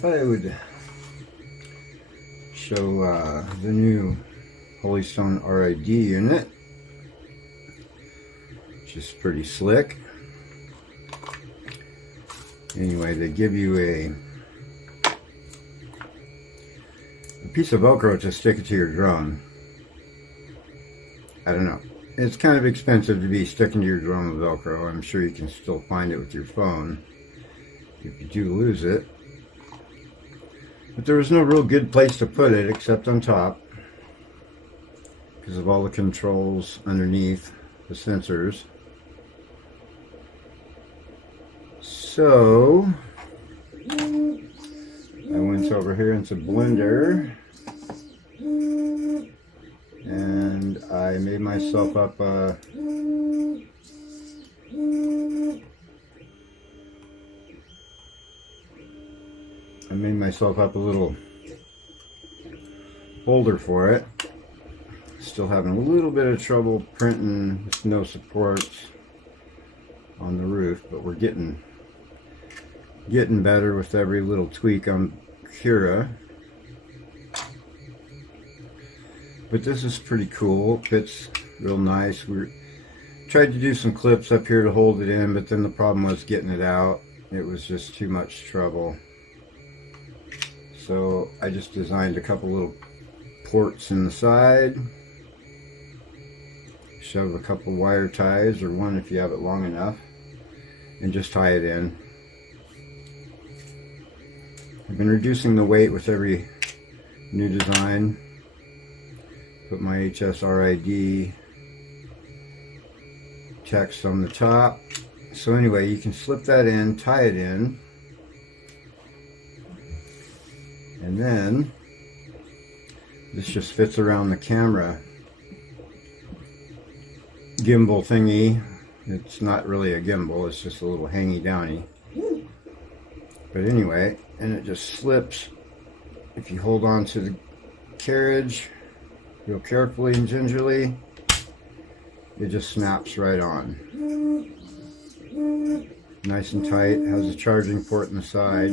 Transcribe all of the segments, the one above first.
thought I would show the new Holystone RID unit, which is pretty slick. Anyway, they give you a piece of Velcro to stick it to your drone. I don't know. It's kind of expensive to be sticking to your drone with Velcro. I'm sure you can still find it with your phone if you do lose it. But there was no real good place to put it except on top because of all the controls underneath the sensors. So I went over here into Blender and I made myself up a little holder for it. Still having a little bit of trouble printing with no supports on the roof, but we're getting better with every little tweak on Cura. But this is pretty cool. Fits real nice. We tried to do some clips up here to hold it in, but then the problem was getting it out. It was just too much trouble. So I just designed a couple little ports in the side. Shove a couple wire ties, or one if you have it long enough, and just tie it in. I've been reducing the weight with every new design. Put my HS700E text on the top. So anyway, you can slip that in, tie it in, and then this just fits around the camera gimbal thingy. It's not really a gimbal, it's just a little hangy downy. But anyway, and it just slips if you hold on to the carriage real carefully and gingerly. It just snaps right on. Nice and tight. Has a charging port in the side.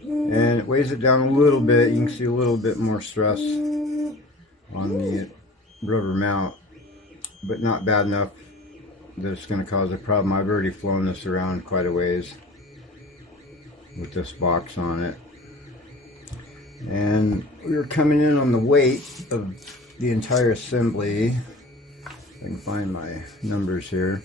And it weighs it down a little bit. You can see a little bit more stress on the rubber mount, but not bad enough that it's going to cause a problem. I've already flown this around quite a ways with this box on it. And we were coming in on the weight of the entire assembly. If I can find my numbers here.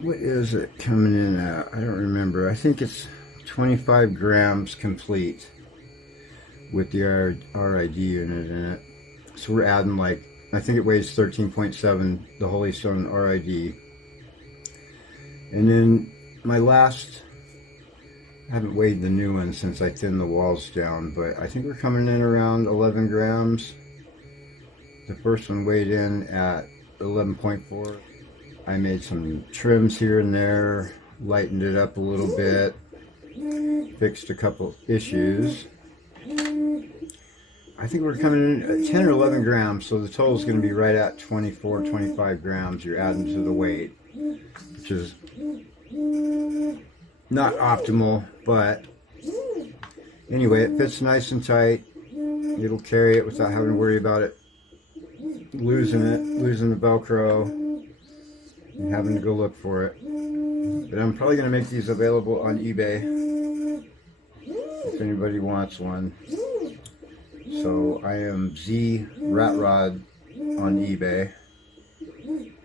What is it coming in at? I don't remember. I think it's 25 grams complete with the RID unit in it. So we're adding, like, I think it weighs 13.7, the Holystone RID. And then my last, I haven't weighed the new one since I thinned the walls down, but I think we're coming in around 11 grams. The first one weighed in at 11.4. I made some trims here and there, lightened it up a little bit, fixed a couple issues. I think we're coming in at 10 or 11 grams, so the total is going to be right at 24, 25 grams you're adding to the weight, which is not optimal, but anyway, it fits nice and tight. It'll carry it without having to worry about it losing the Velcro and having to go look for it. But I'm probably going to make these available on eBay if anybody wants one. So I am Z Rat Rod on eBay,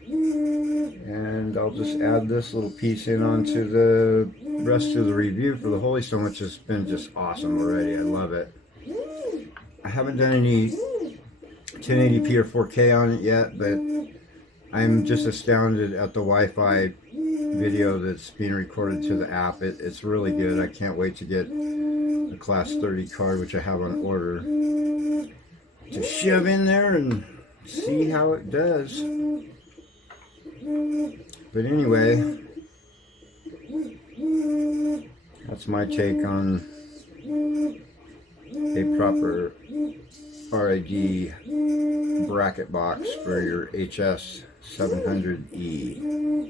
and I'll just add this little piece in onto the rest of the review for the Holystone, which has been just awesome already. I love it. I haven't done any 1080p or 4K on it yet, but I'm just astounded at the Wi-Fi video that's being recorded to the app. It's really good. I can't wait to get a Class 30 card, which I have on order, to shove in there and see how it does. But anyway, that's my take on a proper RID bracket box for your HS700E. HS700E.